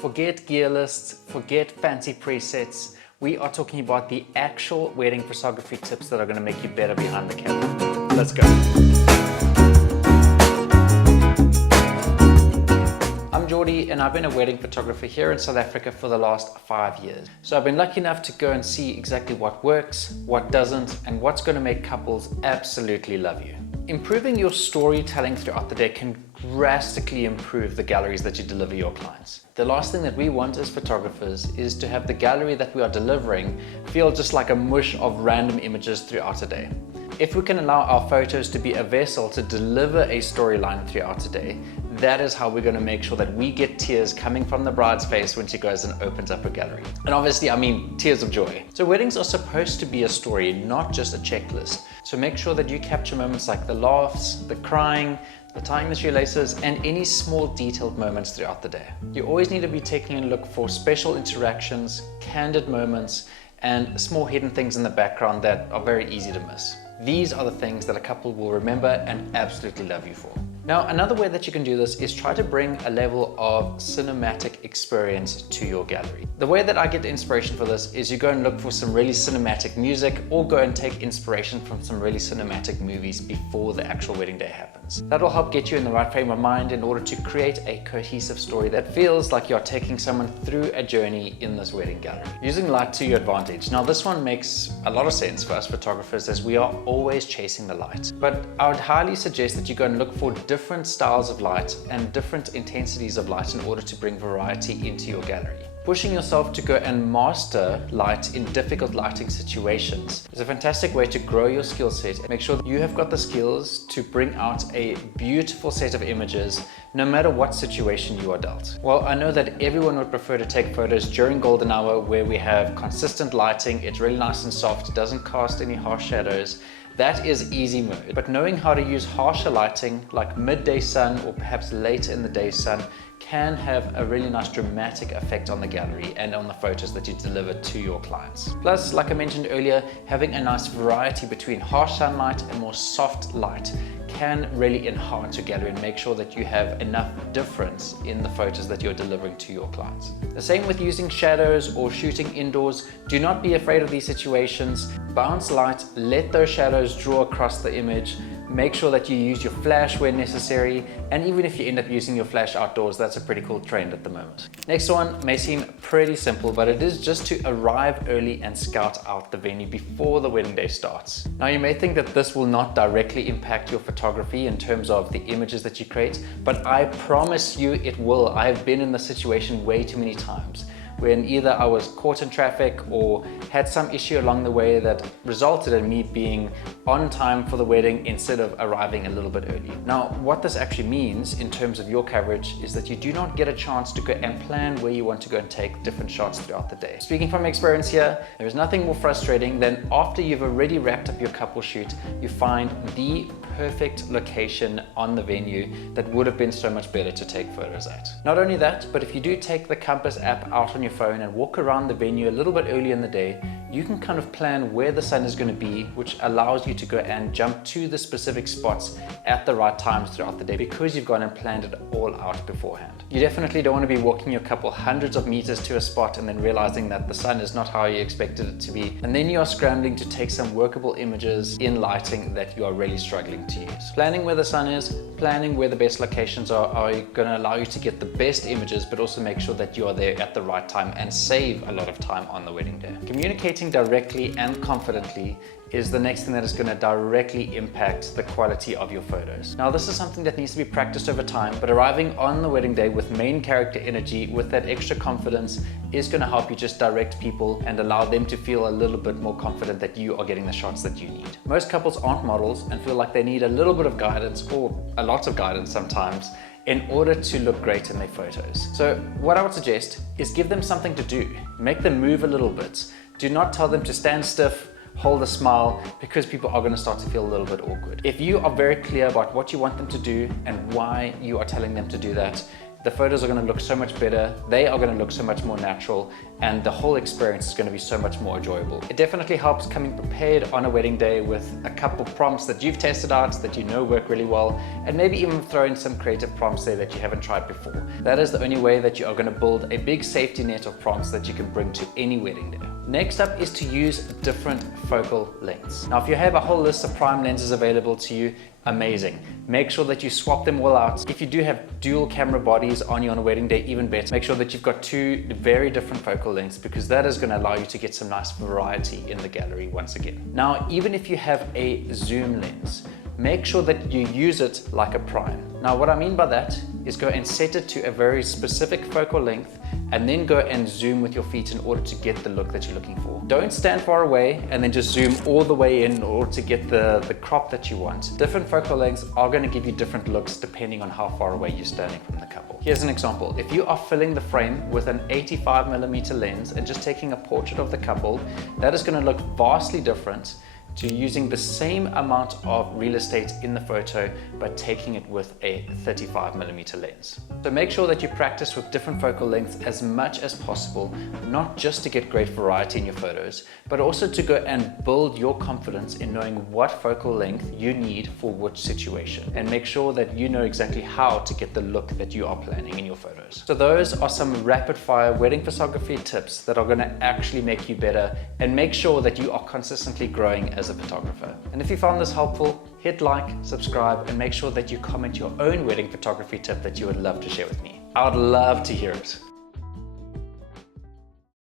Forget gear lists, forget fancy presets. We are talking about the actual wedding photography tips that are going to make you better behind the camera. Let's go. I'm Jordy and I've been a wedding photographer here in South Africa for the last 5 years. So I've been lucky enough to go and see exactly what works, what doesn't, and what's going to make couples absolutely love you. Improving your storytelling throughout the day can drastically improve the galleries that you deliver your clients. The last thing that we want as photographers is to have the gallery that we are delivering feel just like a mush of random images throughout a day. If we can allow our photos to be a vessel to deliver a storyline throughout a day, that is how we're going to make sure that we get tears coming from the bride's face when she goes and opens up a gallery. And obviously, I mean tears of joy. So weddings are supposed to be a story, not just a checklist. So make sure that you capture moments like the laughs, the crying, the tying the shoelaces, and any small detailed moments throughout the day. You always need to be taking a look for special interactions, candid moments, and small hidden things in the background that are very easy to miss. These are the things that a couple will remember and absolutely love you for. Now, another way that you can do this is try to bring a level of cinematic experience to your gallery. The way that I get inspiration for this is you go and look for some really cinematic music or go and take inspiration from some really cinematic movies before the actual wedding day happens. That'll help get you in the right frame of mind in order to create a cohesive story that feels like you're taking someone through a journey in this wedding gallery. Using light to your advantage. Now, this one makes a lot of sense for us photographers as we are always chasing the light. But I would highly suggest that you go and look for different styles of light and different intensities of light in order to bring variety into your gallery. Pushing yourself to go and master light in difficult lighting situations is a fantastic way to grow your skill set and make sure that you have got the skills to bring out a beautiful set of images no matter what situation you are dealt. Well, I know that everyone would prefer to take photos during golden hour where we have consistent lighting, it's really nice and soft, it doesn't cast any harsh shadows. That is easy mode, but knowing how to use harsher lighting like midday sun or perhaps later in the day sun can have a really nice dramatic effect on the gallery and on the photos that you deliver to your clients. Plus, like I mentioned earlier, having a nice variety between harsh sunlight and more soft light can really enhance your gallery and make sure that you have enough difference in the photos that you're delivering to your clients. The same with using shadows or shooting indoors. Do not be afraid of these situations. Bounce light, let those shadows draw across the image. Make sure that you use your flash when necessary, and even if you end up using your flash outdoors, that's a pretty cool trend at the moment. Next one may seem pretty simple, but it is just to arrive early and scout out the venue before the wedding day starts. Now, you may think that this will not directly impact your photography in terms of the images that you create, but I promise you it will. I've been in this situation way too many times, when either I was caught in traffic or had some issue along the way that resulted in me being on time for the wedding instead of arriving a little bit early. Now, what this actually means in terms of your coverage is that you do not get a chance to go and plan where you want to go and take different shots throughout the day. Speaking from experience here, there is nothing more frustrating than after you've already wrapped up your couple shoot, you find the perfect location on the venue that would have been so much better to take photos at. Not only that, but if you do take the Compass app out on your phone and walk around the venue a little bit early in the day, you can kind of plan where the sun is going to be, which allows you to go and jump to the specific spots at the right times throughout the day because you've gone and planned it all out beforehand. You definitely don't want to be walking your couple hundreds of meters to a spot and then realizing that the sun is not how you expected it to be, and then you are scrambling to take some workable images in lighting that you are really struggling to use. Planning where the sun is, planning where the best locations are going to allow you to get the best images, but also make sure that you are there at the right time and save a lot of time on the wedding day. Communicating directly and confidently is the next thing that is going to directly impact the quality of your photos. Now, this is something that needs to be practiced over time, but arriving on the wedding day with main character energy, with that extra confidence, is going to help you just direct people and allow them to feel a little bit more confident that you are getting the shots that you need. Most couples aren't models and feel like they need a little bit of guidance, or a lot of guidance sometimes, in order to look great in their photos. So what I would suggest is give them something to do. Make them move a little bit. Do not tell them to stand stiff, hold a smile, because people are going to start to feel a little bit awkward. If you are very clear about what you want them to do and why you are telling them to do that, the photos are going to look so much better, they are going to look so much more natural, and the whole experience is going to be so much more enjoyable. It definitely helps coming prepared on a wedding day with a couple prompts that you've tested out, that you know work really well, and maybe even throw in some creative prompts there that you haven't tried before. That is the only way that you are going to build a big safety net of prompts that you can bring to any wedding day. Next up is to use different focal lengths. Now, if you have a whole list of prime lenses available to you, amazing. Make sure that you swap them all out. If you do have dual camera bodies on you on a wedding day, even better. Make sure that you've got two very different focal lengths, because that is going to allow you to get some nice variety in the gallery once again. Now, even if you have a zoom lens, make sure that you use it like a prime. Now, what I mean by that is go and set it to a very specific focal length and then go and zoom with your feet in order to get the look that you're looking for. Don't stand far away and then just zoom all the way in order to get the crop that you want. Different focal lengths are going to give you different looks depending on how far away you're standing from the couple. Here's an example. If you are filling the frame with an 85mm lens and just taking a portrait of the couple, that is going to look vastly different to using the same amount of real estate in the photo but taking it with a 35mm lens. So make sure that you practice with different focal lengths as much as possible, not just to get great variety in your photos, but also to go and build your confidence in knowing what focal length you need for which situation, and make sure that you know exactly how to get the look that you are planning in your photos. So those are some rapid fire wedding photography tips that are going to actually make you better and make sure that you are consistently growing as a photographer. And if you found this helpful, hit like, subscribe, and make sure that you comment your own wedding photography tip that you would love to share with me. I would love to hear it.